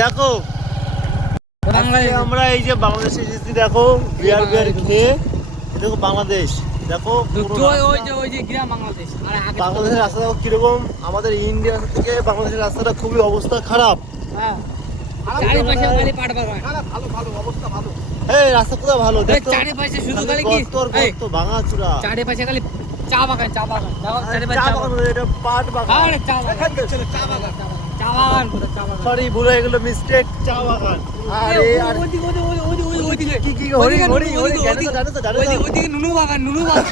দেখো আমরা এই যে বাংলাদেশে এসেছি, দেখো বিয়ার খেয়ে। দেখো বাংলাদেশ, দেখো বাংলাদেশের রাস্তা দেখো কিরকম। আমাদের ইন্ডিয়া থেকে বাংলাদেশের রাস্তাটা খুবই অবস্থা খারাপ। এই রাস্তা কোথায় ভালো, চারিপাশে শুধু খালি কি ভাঙা চূড়া, চারিপাশে খালি চা বাগান, চা বাগান, এটা পাট বাগান, চা বাগান, চা বাগান, সরি ভুলে গেলো, মিস্টেক, চা বাগান। আরে ওইদিকে কি কি হরিণ ওইদিকে নুনু বাগান, নুনু বাগান,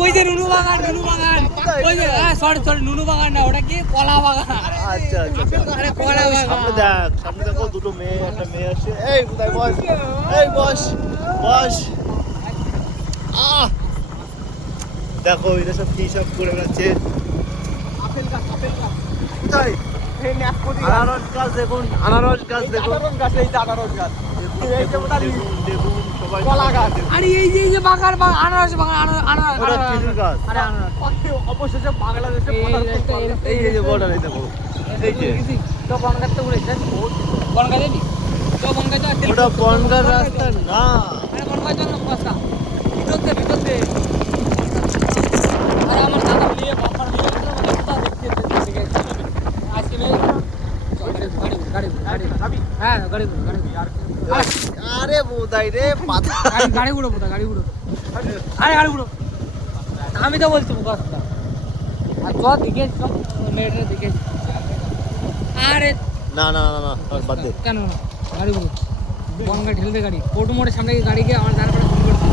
ওই যে নুনু বাগান, নুনু বাগান, ওই যে সরি নুনু বাগান না, ওটা কি কলা বাগান। আচ্ছা আরে কলা বাগান। সামনে দেখ, সামনে দেখো দুটো মেয়ে, একটা মেয়ে আসছে। এই কোথায় বস, এই বস বস। দেখো এটা সব কি সব করে বেড়াচ্ছে। আপেল গাছ, আপেল গাছ কোথায়? আনারস গাছ দেখুন, আনারস গাছ দেখুন, আনারস গাছ, এই যে আনারস গাছ, দেখুন সবাই কলা গাছ। আরে এই যে বাগান, আনারস বাগান, আনারস খেজুর গাছ। আরে আনারস অবশেষে বাংলাদেশে এই যে বর্ডার, এই দেখো এই যে তো বনগাঁ তো উড়েছে, বনগাঁ যাবি তো বনগাঁ যা, ওটা বনগাঁর রাস্তা না, আরে বনগাঁ চল না রাস্তা ভিতর দে। আরে আমার দাদা নিয়ে বাপার নিয়ে রাস্তা দেখতে আজকে নেই গাড়ি হ্যাঁ গাড়ি আরে বোধাই রে মাথা, গাড়ি উড়ো গাড়ি উড়ো, আরে গাড়ি উড়ো। আমি তো বলছি রাস্তা আর চ দিকে মেয়েটা দিকে। আরে না না না না বাদ দে, কেন গাড়ি উড়ো, বনগাঁ ঢেলবে গাড়ি, কোর্ট মোড়ের সামনে গাড়ি গিয়ে আমার দাঁড়া করে ফোন করছে।